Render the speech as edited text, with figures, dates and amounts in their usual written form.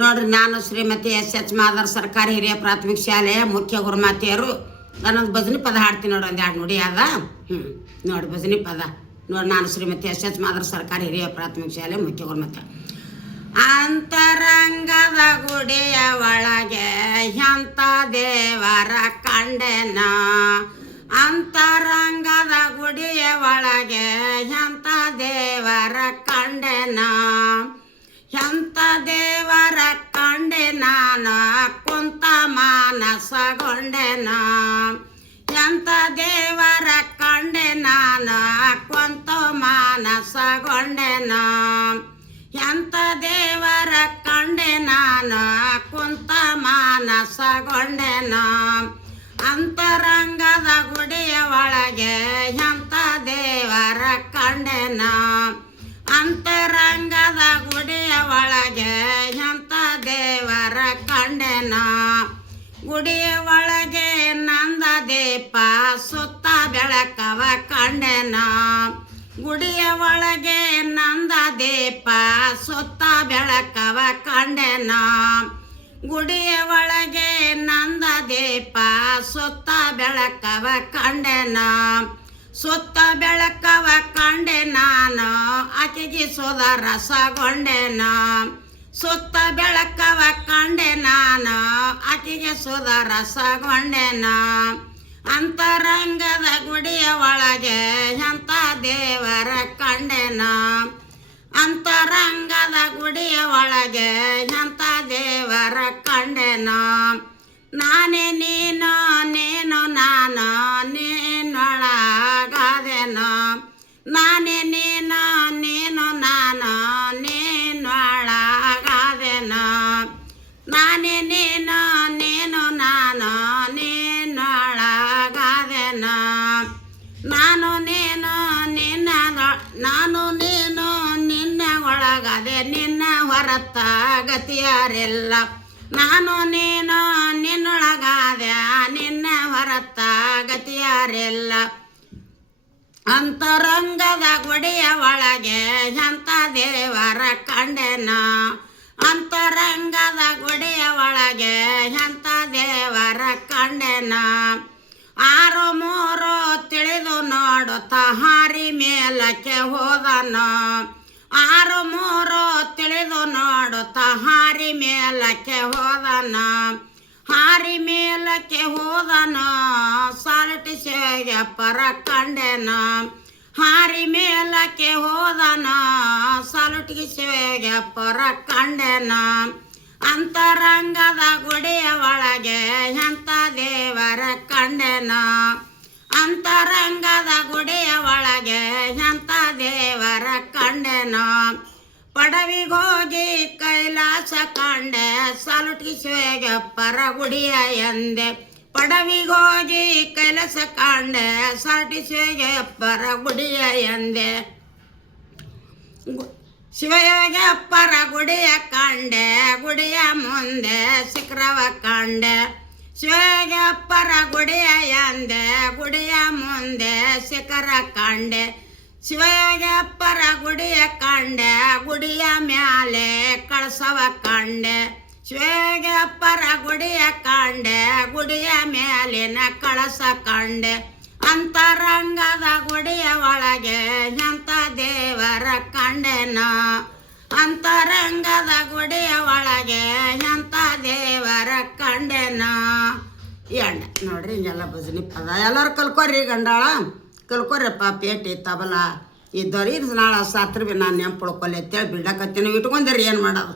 ನೋಡ್ರಿ, ನಾನು ಶ್ರೀಮತಿ ಎಸ್ ಮಾದರ್ ಸರ್ಕಾರಿ ಹಿರಿಯ ಪ್ರಾಥಮಿಕ ಶಾಲೆಯ ಮುಖ್ಯ ಗುರುಮಾತೆಯರು. ನಾನೊಂದು ಭಜನಿ ಪದ ಹಾಡ್ತೀನಿ ನೋಡ್ರಿ, ಒಂದು 2 ನುಡಿ ಅದ. ನೋಡಿ ಭಜನಿ ಪದ ನೋಡಿ. ನಾನು ಶ್ರೀಮತಿ ಎಸ್ ಮಾದರ್ ಸರ್ಕಾರಿ ಹಿರಿಯ ಪ್ರಾಥಮಿಕ ಶಾಲೆ ಮುಖ್ಯ ಗುರುಮಾತೆ. ಅಂತರಂಗದ ಗುಡಿಯ ಒಳಗೆ ಎಂತ ದೇವರ ಕಂಡೆನ, ಅಂತರಂಗದ ಗುಡಿಯ ಒಳಗೆ ಎಂತ ದೇವರ ಕಂಡೆನ, ಎಂತ ದೇವರ ಕಂಡೆ ನಾನು ಕುಂತ ಮಾನಸಗೊಂಡೆನ, ಎಂತ ದೇವರ ಕಂಡೆ ನಾನು ಕುಂತ ಮಾನಸಗೊಂಡೆನ, ಎಂತ ದೇವರ ಕಂಡೆ ನಾನು ಕುಂತ ಮಾನಸಗೊಂಡೆನ, ಅಂತರಂಗದ ಗುಡಿಯ ಒಳಗೆ ಎಂತ ದೇವರ ಕಂಡೆನ, ಅಂತರಂಗದ ಗುಡಿಯ ಒಳಗೆ ಎಂತ ದೇವರ ಕಂಡೆನ, ಗುಡಿಯ ಒಳಗೆ ನಂದ ದೀಪ ಸುತ್ತ ಬೆಳಕವ ಕಂಡೆನ, ಗುಡಿಯ ಒಳಗೆ ನಂದ ದೀಪ ಸುತ್ತ ಬೆಳಕವ ಕಂಡೆನ, ಗುಡಿಯ ಒಳಗೆ ನಂದ ದೀಪ ಸುತ್ತ ಬೆಳಕವ ಕಂಡೆನ, ಸುತ್ತ ಬೆಳಕವ ಕಂಡೆ ನಾನು ಆಕೆಗೆ ಸೋದ ರಸಗೊಂಡೆನ, ಸುತ್ತ ಬೆಳಕವ ಕಂಡೆ ನಾನು ಆಕೆಗೆ ಸೋದ ರಸಗೊಂಡೆನ, ಅಂತರಂಗದ ಗುಡಿಯ ಒಳಗೆ ಎಂತ ದೇವರ ಕಂಡೆನ, ಅಂತರಂಗದ ಗುಡಿಯ ಒಳಗೆ ಎಂತ ದೇವರ ಕಂಡೆನ, ನಾನೇ ನೀನು ನೀನು ನಾನು ನೀನೊಳಗಾದೆನ, ನಾನೇ ನೀನು ನೀನು ನಾನು ನೀನೊಳಗಾದೆನ, ನಾನೇ ನೀನು ನೀನು ನಾನು ನೀನೊಳಗಾದೆನ, ನಾನು ನೀನು ನಿನ್ನ ಒಳಗಾದೆ, ನಿನ್ನ ಹೊರತ ಗತಿಯಾರಿಲ್ಲ, ನಾನು ನೀನು ನಿನ್ನೊಳಗಾದೆ, ನಿನ್ನ ಹೊರತ ಗತಿಯಾರಿಲ್ಲ, ಅಂತರಂಗದ ಗುಡಿಯ ಒಳಗೆ ಎಂತ ದೇವರ ಕಂಡೆನ, ಅಂತರಂಗದ ಗುಡಿಯ ಒಳಗೆ ಎಂತ ದೇವರ ಕಂಡೆನ, 6 ತಿಳಿದು ನೋಡುತ್ತ ಹಾರಿ ಮೇಲಕ್ಕೆ ಹೋದನ, 6 ತಿಳಿದು ನೋಡುತ್ತ ಹಾರಿ ಮೇಲಕ್ಕೆ ಹೋದನ, ಹಾರಿ ಮೇಲಕ್ಕೆ ಹೋದನ ಸಾಲಟಿ ಸೇಗೆ ಪರ ಕಂಡೆನ, ಹಾರಿ ಮೇಲಕ್ಕೆ ಹೋದನ ಸಾಲಟಿಗೆ ಸೇಗೆ ಪರ ಕಂಡೆನ, ಅಂತರಂಗದ ಗುಡಿಯ ಒಳಗೆ ಎಂತ ದೇವರ ಕಂಡೆನ, ಅಂತರಂಗದ ಗುಡಿಯ ಒಳಗೆ ಎಂತ ದೇವರ ಕಂಡೆನ, ಪಡವಿಗೋಗಿ ಕೈಲಾಸ ಕಂಡೆ ಸಾಲುಟಿ ಶಿವೆಗೆ ಪರ ಗುಡಿಯ ಎಂದೆ, ಪಡವಿಗೋಗಿ ಕೈಲಾಸ ಕಂಡೆ ಸಾಲುಟಿ ಶಿವೆಗೆ ಪರ ಗುಡಿಯ ಎಂದೆ, ಶಿವಯೋಗಿ ಪರ ಗುಡಿಯ ಕಂಡೆ ಗುಡಿಯ ಮುಂದೆ ಶಿಖರವ ಕಂಡೆ, ಶಿವಯೋಗಿ ಪರ ಗುಡಿಯ ಎಂದೆ ಗುಡಿಯ ಮುಂದೆ ಶಿಖರ ಕಂಡೆ, ಶಿವಯೋಗಿ ಪರ ಗುಡಿಯ ಕಂಡೆ ಗುಡಿಯ ಮ್ಯಾಲೆ ಕಳಸವ ಕಂಡೆ, ಶಿವಯೋಗಿ ಪರ ಗುಡಿಯ ಕಂಡೆ ಗುಡಿಯ ಮ್ಯಾಲಿನ ಕಳಸ ಕಂಡೆ, ಅಂತರಂಗದ ಗುಡಿಯ ಒಳಗೆ ಎಂತ ದೇವರ ಕಂಡೆನ, ಅಂತರಂಗದ ಗುಡಿಯ ಒಳಗೆ ಎಂತ ದೇವರ ಕಂಡೆನ. ಎಂಡ ನೋಡ್ರಿ, ಹಿಂಗೆಲ್ಲ ಭಜನಿ ಪದ ಎಲ್ಲರೂ ಕಲ್ಕೋರಿ. ಗಂಡಾಳ ಕಲ್ಕೋರಪ್ಪ, ಪೇಟಿ ತಬಲ ಇದ್ದವ್ರಿ. ನಾಳೆ ಸಾತ್ರ ಭೀ ನಾನು ನೆಂಪು ಉಳ್ಕೊಲ್ಲಿ ಅಂತೇಳಿ ಬಿಡಕತ್ತೀನಿ. ಇಟ್ಕೊಂಡ್ರಿ ಏನು ಮಾಡೋದು.